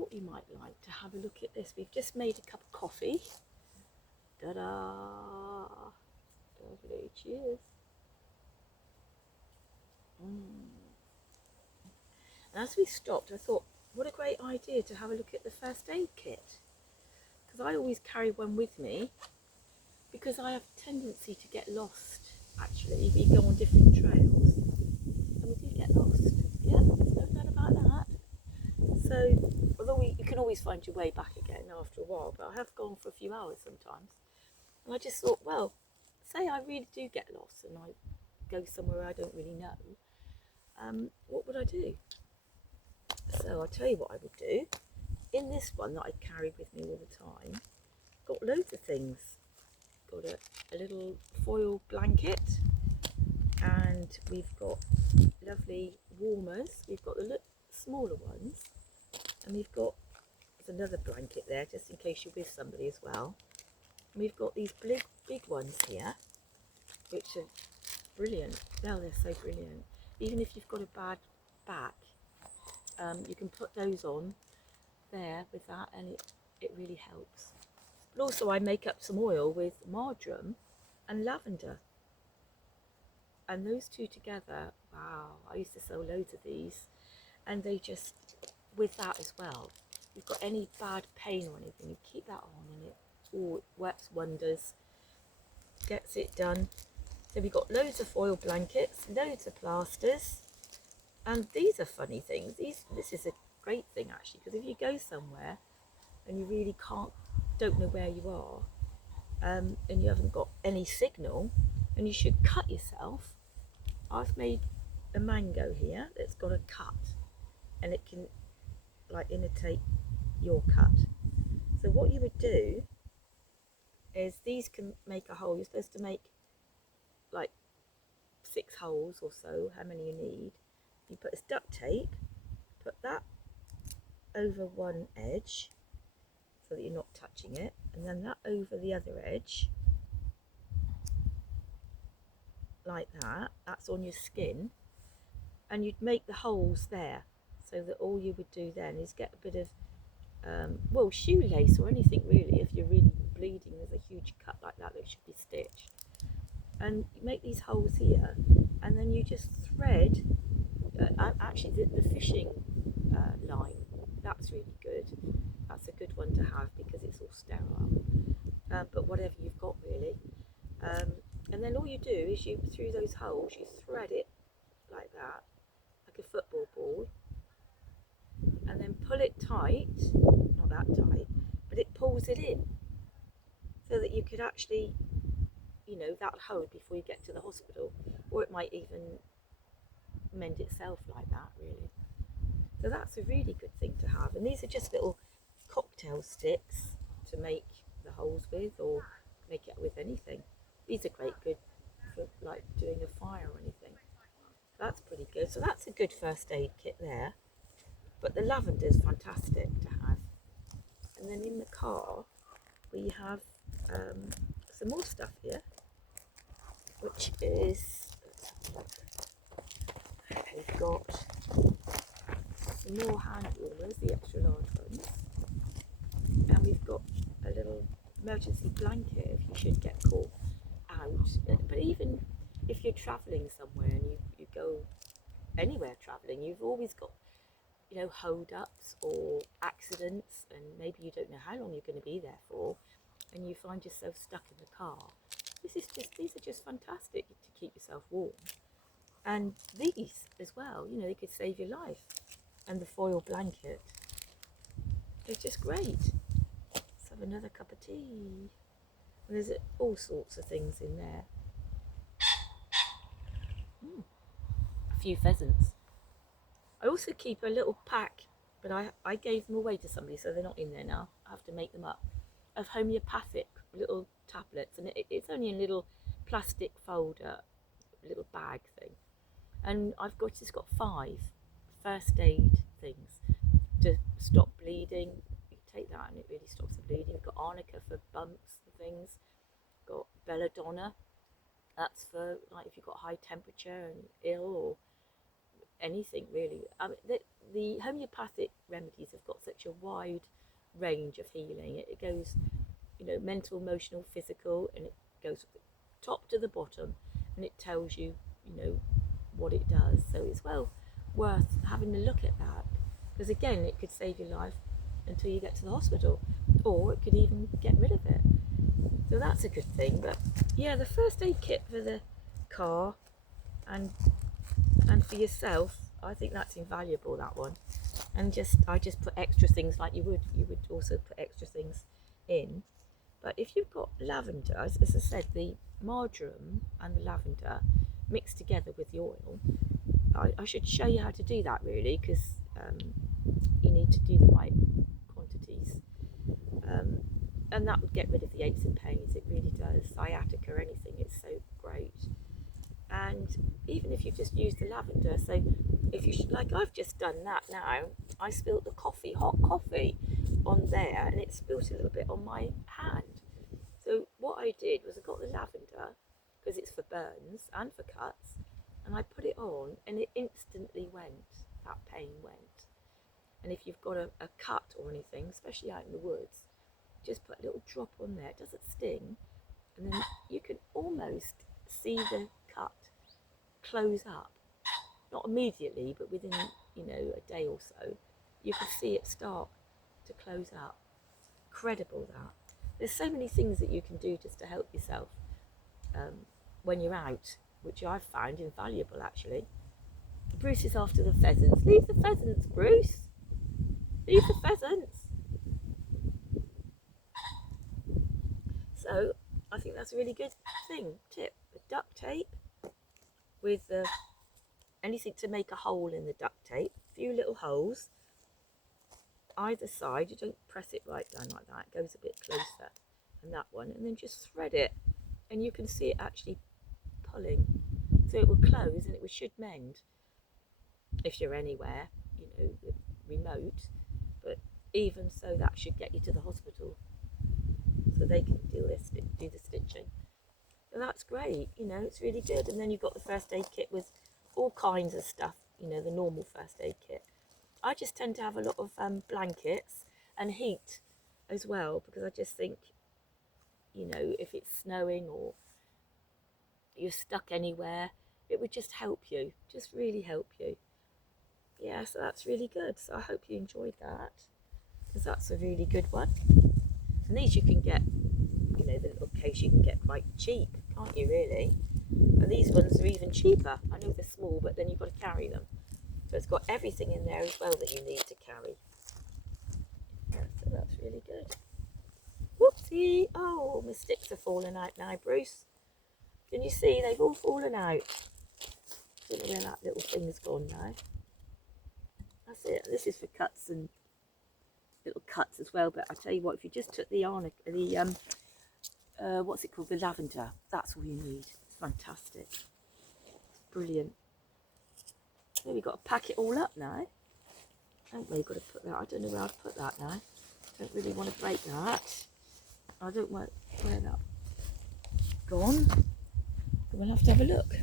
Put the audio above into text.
thought you might like to have a look at this. We've just made a cup of coffee. Ta-da! Lovely, cheers. And as we stopped, I thought, what a great idea to have a look at the first aid kit. Because I always carry one with me, because I have a tendency to get lost, actually. We go on different trails, and we do get lost. Yeah, there's no doubt about that. So, although you can always find your way back again after a while, but I have gone for a few hours sometimes. And I just thought, well, say I really do get lost and I go somewhere I don't really know, what would I do? So I'll tell you what I would do. In this one that I carry with me all the time, got loads of things. Got a little foil blanket, and we've got lovely warmers. We've got the smaller ones, and we've got, there's another blanket there just in case you're with somebody as well. And we've got these big ones here, which are brilliant. Oh, they're so brilliant. Even if you've got a bad back, you can put those on there with that, and it really helps. But also I make up some oil with marjoram and lavender, and those two together, wow, I used to sell loads of these, and they just, with that as well, if you've got any bad pain or anything, you keep that on and it works wonders, gets it done. So we've got loads of foil blankets, loads of plasters, and these are funny things. This is a great thing actually, because if you go somewhere and you really don't know where you are, and you haven't got any signal, and you should cut yourself, I've made a mango here that's got a cut, and it can like imitate your cut. So what you would do is, these can make a hole. You're supposed to make like 6 holes or so, how many you need. You put this duct tape, put that over one edge so that you're not touching it, and then that over the other edge, like that. That's on your skin, and you'd make the holes there, so that all you would do then is get a bit of well, shoelace or anything really. If you're really bleeding, there's a huge cut like that should be stitched, and you make these holes here, and then you just thread actually the fishing line. That's really good. That's a good one to have because it's all sterile, but whatever you've got really, and then all you do is through those holes you thread it like that, like a football ball, and then pull it tight, not that tight, but it pulls it in, so that you could actually, that hold before you get to the hospital, or it might even mend itself like that really. So that's a really good thing to have, and these are just little cocktail sticks to make the holes with, or make it with anything. These are good for like doing a fire or anything. That's pretty good. So that's a good first aid kit there. But the lavender is fantastic to have. And then in the car we have some more stuff here, which is, we've got some more hand warmers, the extra large ones, and we've got a little emergency blanket if you should get caught out. But even if you're travelling somewhere and you go anywhere travelling, you've always got, hold ups or accidents, and maybe you don't know how long you're going to be there for, and you find yourself stuck in the car. These are just fantastic to keep yourself warm. And these as well, they could save your life. And the foil blanket, they're just great. Let's have another cup of tea. And there's all sorts of things in there. A few pheasants. I also keep a little pack, but I gave them away to somebody, so they're not in there now. I have to make them up, of homeopathic little tablets, and it's only a little plastic folder, little bag thing. And I've just got 5 first aid things to stop bleeding. You take that and it really stops the bleeding. I've got arnica for bumps and things. I've got belladonna, that's for like if you've got high temperature and ill, or anything really. The homeopathic remedies have got such a wide range of healing. It goes, you know, mental, emotional, physical, and it goes from the top to the bottom, and it tells you, you know, what it does. So it's well worth having a look at that, because again, it could save your life until you get to the hospital, or it could even get rid of it. So that's a good thing. But yeah, the first aid kit for the car and for yourself, I think that's invaluable, that one. And I just put extra things like you would also put extra things in. But if you've got lavender, as I said, the marjoram and the lavender mixed together with the oil, I should show you how to do that, really, because you need to do the right quantities. And that would get rid of the aches and pains. It really does. Sciatica or anything, it's so great. And even if you just use the lavender, so if you like, I've just done that now. I spilled the hot coffee on there, and it spilt a little bit on my hand. So what I did was I got the lavender, because it's for burns and for cuts, and I put it on, and it instantly went. That pain went. And if you've got a cut or anything, especially out in the woods, just put a little drop on there. It doesn't sting, and then you can almost see the cut close up. Not immediately, but within, you know, a day or so, you can see it start to close up. Incredible, that. There's so many things that you can do just to help yourself when you're out, which I've found invaluable, actually. Bruce is after the pheasants. Leave the pheasants, Bruce. Leave the pheasants. So I think that's a really good tip. The duct tape with anything to make a hole in the duct tape. A few little holes either side. You don't press it right down like that. It goes a bit closer. And that one. And then just thread it. And you can see it actually pulling. So it will close and it should mend. If you're anywhere, you know, remote. But even so, that should get you to the hospital. So they can do the stitching. So that's great, you know, it's really good. And then you've got the first aid kit with all kinds of stuff, you know, the normal first aid kit. I just tend to have a lot of blankets and heat as well, because I just think, you know, if it's snowing or you're stuck anywhere, it would just help you, just really help you. Yeah, so that's really good. So I hope you enjoyed that, because that's a really good one. And these you can get, you know, the little case you can get quite cheap, can't you, really? And these ones are even cheaper. I know they're small, but then you've got to carry them. So it's got everything in there as well that you need to carry. Yeah, so that's really good. Whoopsie! Oh, my sticks are falling out now, Bruce. Can you see? They've all fallen out. Don't know where that little thing's gone now. That's it. This is for cuts and little cuts as well. But I tell you what, if you just took the what's it called, the lavender, that's all you need. It's fantastic. It's brilliant. Then we've got to pack it all up now, haven't we? Got to put that. I don't know where I'd put that now. Don't really want to break that. I don't want where that gone. We'll have to have a look.